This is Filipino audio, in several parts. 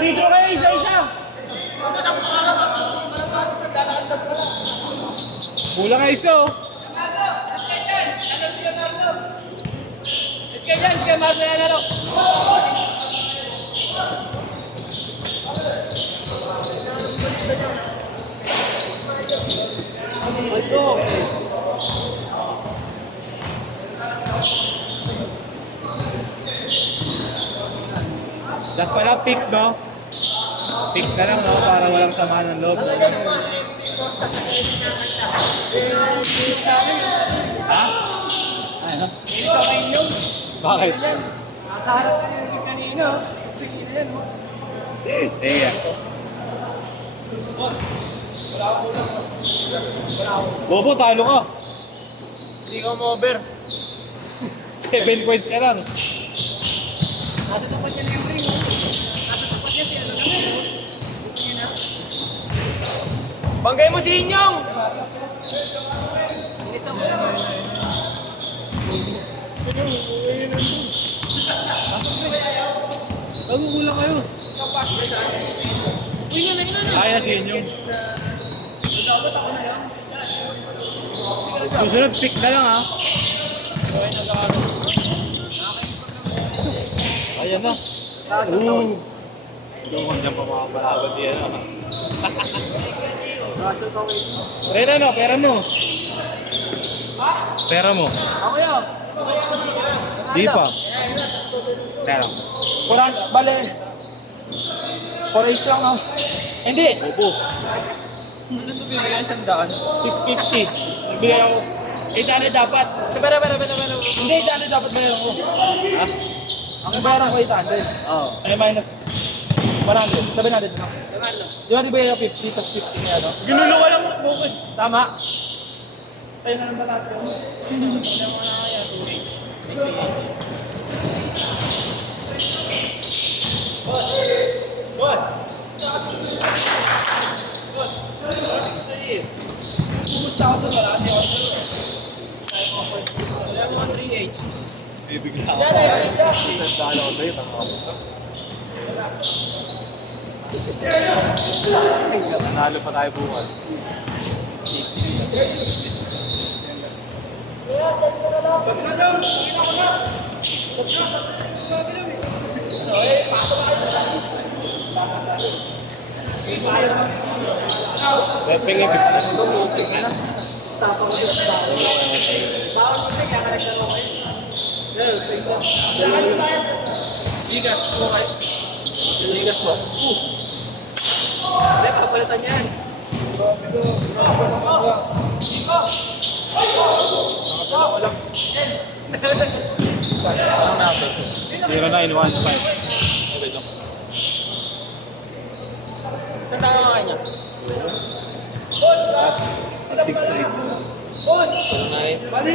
Dito kayo, isa-isa. Kulang nga isa, oh. Dapat pala pick, no? Pick ka lang, no? Para walang sama ng loob. Ha? Ano? Bakit? Nakaharap ka yung kanina. Eh, Bobo, talo ka. Hindi ka over. 7 points ka lang. Nasa tapat yan yung ring. Nasa tapat yan si ano naman. Banggay mo si Inyong! Kulang kayo. Kaya si inyo. Susunod, pick na lang, ha? Ayan na. Doon dyan pa mga palaban siya. Pera no, pera mo. Pera mo. Ako yun. Di pa. Pera. Kurang, bale. 4-8 lang ah. Hindi. Opo. Ano ito bibigyan isang daan? 650. Nagbigay ako. 800 dapat. Pero. Hindi, 800 dapat bayaran ko. Ha? Ang bayaran ko 800. Oo. Ay, minus 100. 700 lang. Di ba di ba yung 50 tapos 50 niya, no? Ginulo ka lang mo. Tama. Tayo na lang ba natin yun? Hindi mo na kaya. 2-8. Boss! Kumusta ako doon? Marami ako doon. Wala mo 3-8. Bibigla ako. Isang dalo ko sa'yo. Tama ako. Nanalo pa tayo bukas. Pepeng yung Ligas mo kayo. Ligas mo. Hindi, papalitan yan. Anong number? 0915. Saan tayo ka kanya? Plus 6-3. Bali!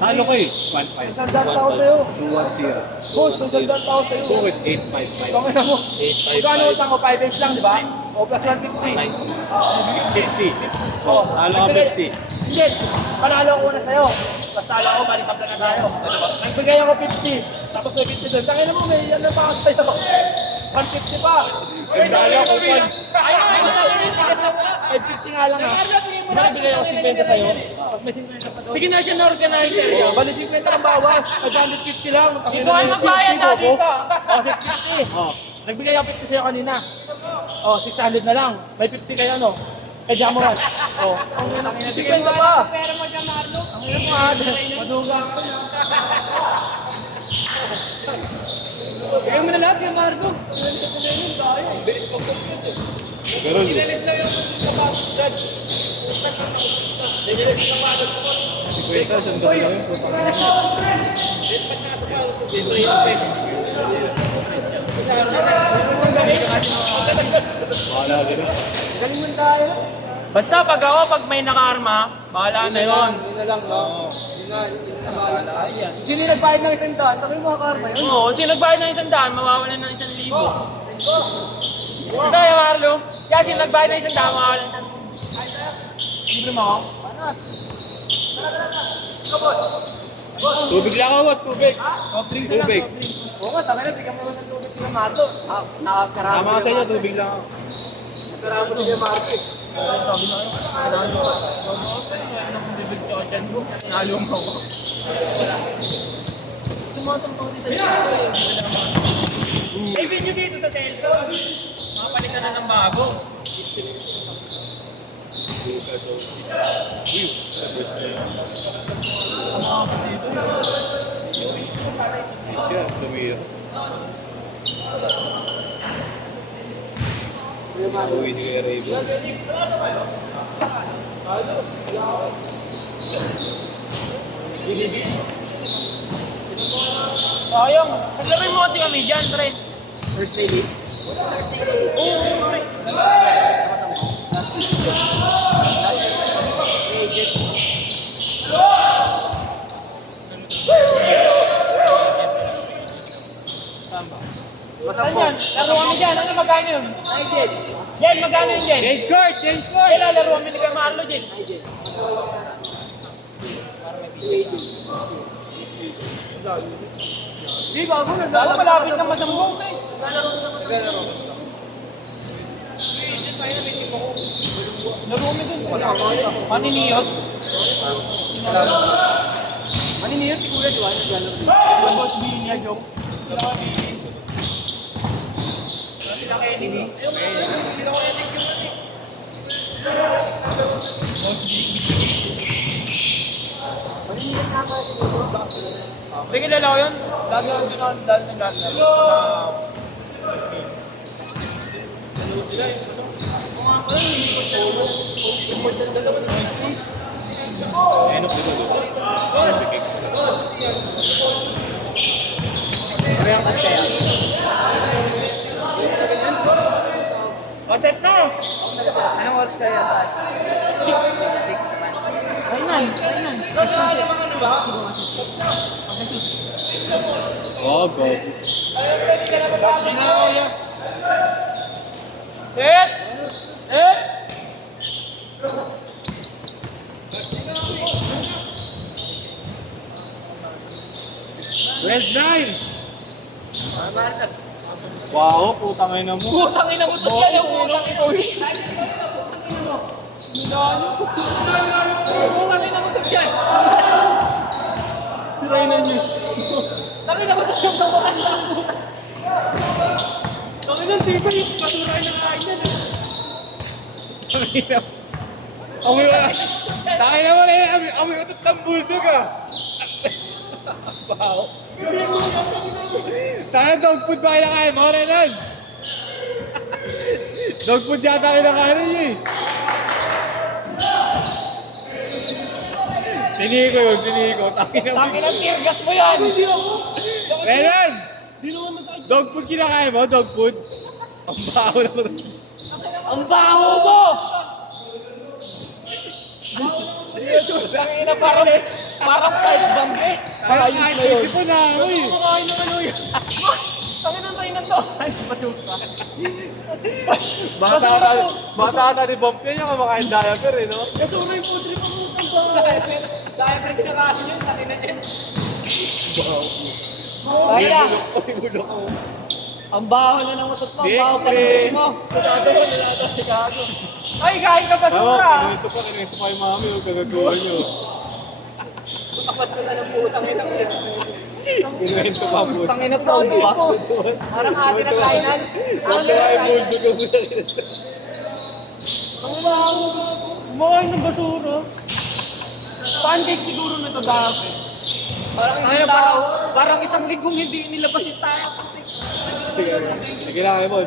Talo ko eh. 1-5. Sandaan tao sa'yo. 2-1-0. Boss, sandaan tao sa'yo. Bakit 8-5-5? Kami na mo. Magkano utang ko? 5 days lang, di ba? O plus 150. 650. Oh, talo ka 50. Hindi, panalo ko na sa'yo. Tapos talo ako, balikan na tayo. Nagbigay ako 50. Tapos may 50 doon. Tangin mo, may yan na pa ako sa'yo. 150 pa. Sandalo ko pa. Ay, 50 nga lang ah. Nagbigay ako 50 sa'yo. Tapos may 50 pa doon. Sige na siya na organizer Oh, yun. bali 50 lang bawas. 150 lang. Ikaw ang magbayad natin ka. Oh, 650. Oh. Nagbigay ako 50 sa'yo kanina. Oh, 600 na lang. May 50 kayo ano? Kay Jamoran. Oh. Sige pa pa. Pero mo dyan, Marlo. Ang ina mo ah. Maduga ka. Bigyan mo na lahat yung Marlo. Ganun. Inalis lang yung sapatos, Brad. Si Kwenta, sandali lang yun. Pag nakasapatos ko, dito yung peg. Wala ganun. Galing mo tayo. Basta pag ako, pag may naka-arma, bahala na yun. Yun na lang, no? Sino yung nagbayad ng 100? Sabi mo karma yun. Oo, sino nagbayad ng 100, mawawalan ng 1,000. Ito yung Marlo. Kaya sino nagbayad ng 100, mawawalan ng 1,000. Libre mo ako? Tubig lang ako, boss. Tubig. Soft drinks na lang, Tubig. soft drinks. Oo nga, tangin na, bigyan mo ng tubig sila Mato. Nakakarami. Tama ka sa inyo, tubig lang ako. Nakakarami sila Mato eh. Sabi na ano, kailangan ko. Ano kung bibig ko dyan mo? Nalo mo ako. Sumasampaw din sa iyo. Maybe nyo dito sa cellphone. Makapalitan na ng bago. Siya, tumira. Uwi ni Kuya Raybo. Sayang. Paglarin mo kasi kami dyan, pre. First lady. Oo, pre. Saan yan? Laro kami dyan. Ano magkano yun? Ay, Jen. Jen, magkano yun, Jen? Change court! Change court! Kailan laro kami ni Kuya Marlo, Jen? Ay, Jen. Hindi ko ako Lalo malapit na masambong, pre. Laro kami dun. Maniniyot. Maniniyot si Kuya, di ba? Naglalaro. Tapos niya, Jong. Hindi kilala ko yun. Lagi ako din ako dahil naglalaro. Ano ko dito? Perfect X na. Parehang kas kaya. Concept na! Anong oras kaya sa atin? 6 naman. Kainan. Oh, go. Set! Set! Red 9! Wow, putang ina mo. Putang ina mo to yan, putang ina mo. Putang ina mo to yan. Tiray na news. Tangin na mo to yung pangmatanda mo. Tangin na, di ba yung pasuray na kain yan? Amoy wala. Tangin naman eh, amoy utot ng bulldog ah. Wow. Tangin dog food ba kinakain mo, Renan? Dog food yata kinakain niya eh. Siniko yun, siniko. Tangin naman. Tangin na, tirgas mo yan. Renan! Di naman masakit. Dog food kinakain mo, dog food? Ang baho naman. Ang baho mo! Tangin na, parang kahit bangge. Parang kahit isip ko na ako eh. Kumakain ng ano yun. Tangin na tayo na to. Ay, basuka. Bata ni Bob niya kumakain diaper eh, no? Kasura yung putri mo utang ko. Dahil pa rin kinakasin yun, takin na yun. Kaya, Ay, bulok ko. Ang baho na ng utot mo, ang baho pa ng Six, utot mo. Sigado ko nilata si Gago. Ay, kain ka basura. Kinuwento pa yung mami, huwag kagagawa nyo. Tapos na ng putang ina ko. Kinuwento pa po. Tangin na proud ba? Parang atin ang kainan. Ang kaya yung bulldog ang bulak. Ang baho. Kumakain ng basura. Pancake siguro na ito dati. Parang isang linggong hindi nilabas yung tayo. Sige lang, Emon.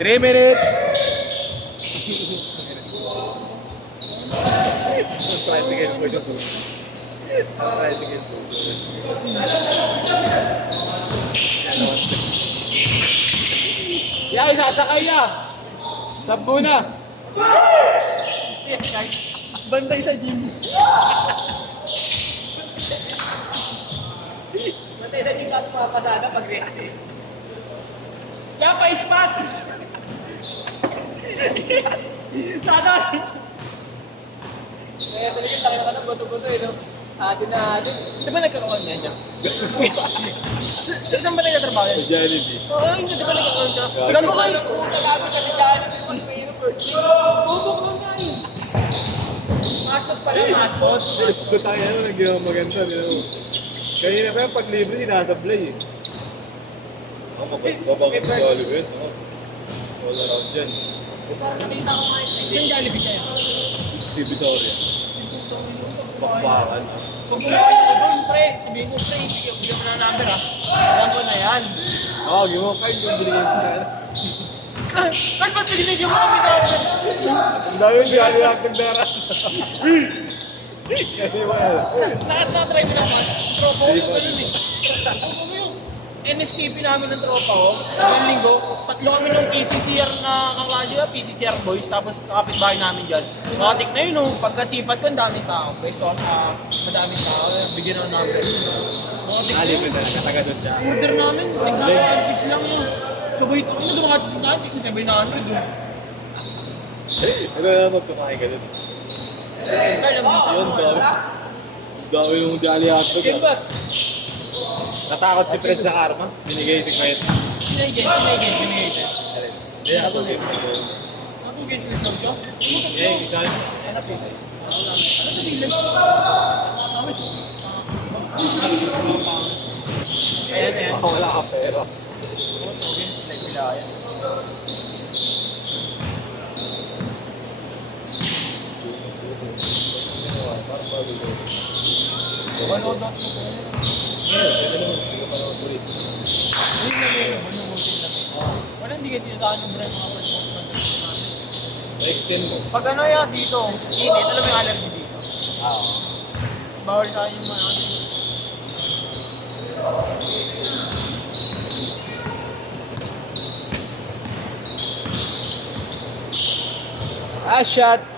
3 minutes! 5 seconds po siya po. 5 seconds po. Yan, sasakay na. Sampu na! Bantay sa gym. Matay na yung kaso mapasada pag rest eh. Kaya pa ispat. Sana. Kaya talaga tayo ka ng bato-bato eh, no? Atin na atin. Di ba nagkakaroon niya niya? Saan ba nagtatrabaho yan? Sa Jollibee. Oo, hindi. Di ba nagkakaroon siya? Ganun ko lang po. Nalago sa Jollibee. Mas mahirap birthday. Bubok lang nga eh. Mascot pala, mascot. Kung tayo ano, naging maganda. Kanina pa yung pag-libre, sinasablay eh. Ako, mababang sa Jollibee. All around dyan. Nakita ko nga yun. Yung Jollibee siya yan. TV Soria. Bakbakan. Kung kumain ako doon, pre, sabihin ko, pre, bigyan mo na ng number ah. Alam ko na yan. Oo, give mo kayo yung binigay mo tayo. Kahit ba't binigyan mo kami number? Ang dami yung biyali lahat ng pera. Kasi mo yan. Na-try mo naman. Tropa ko yung ganun eh. Tropa ko yung NSTP namin ng tropa ko. Ngayong linggo, tatlo kami ng PCCR na kakadyo, PCCR boys, tapos kapitbahay namin dyan. Makatik na yun, pagkasipat ko, ang daming tao. Pwesto ka sa madaming tao, bigyan ng number. Makatik na Libre yun. talaga, taga doon siya. Order namin, nagkakapis lang yun. Sabay ito, ano dumating natin, kasi 700 doon. Ano na magkakain ka doon? Kaya lang, bisa Yun, ko. dami. Dami yung jolly hotdog. Game ba? Natakot si Fred sa karma. Binigay si Fred. Sinigay. Hindi, ako din. Ako guys, nag-vlog siya? Eh, isa. Ano sa bilang? Ayan. Wala ka pera. Wala, hindi kayo tinataan yung brand mga performance. Extend mo. Pag ano yan dito, init, alam mo yung allergy dito. Bawal tayo yung mga ano. Ah, shot!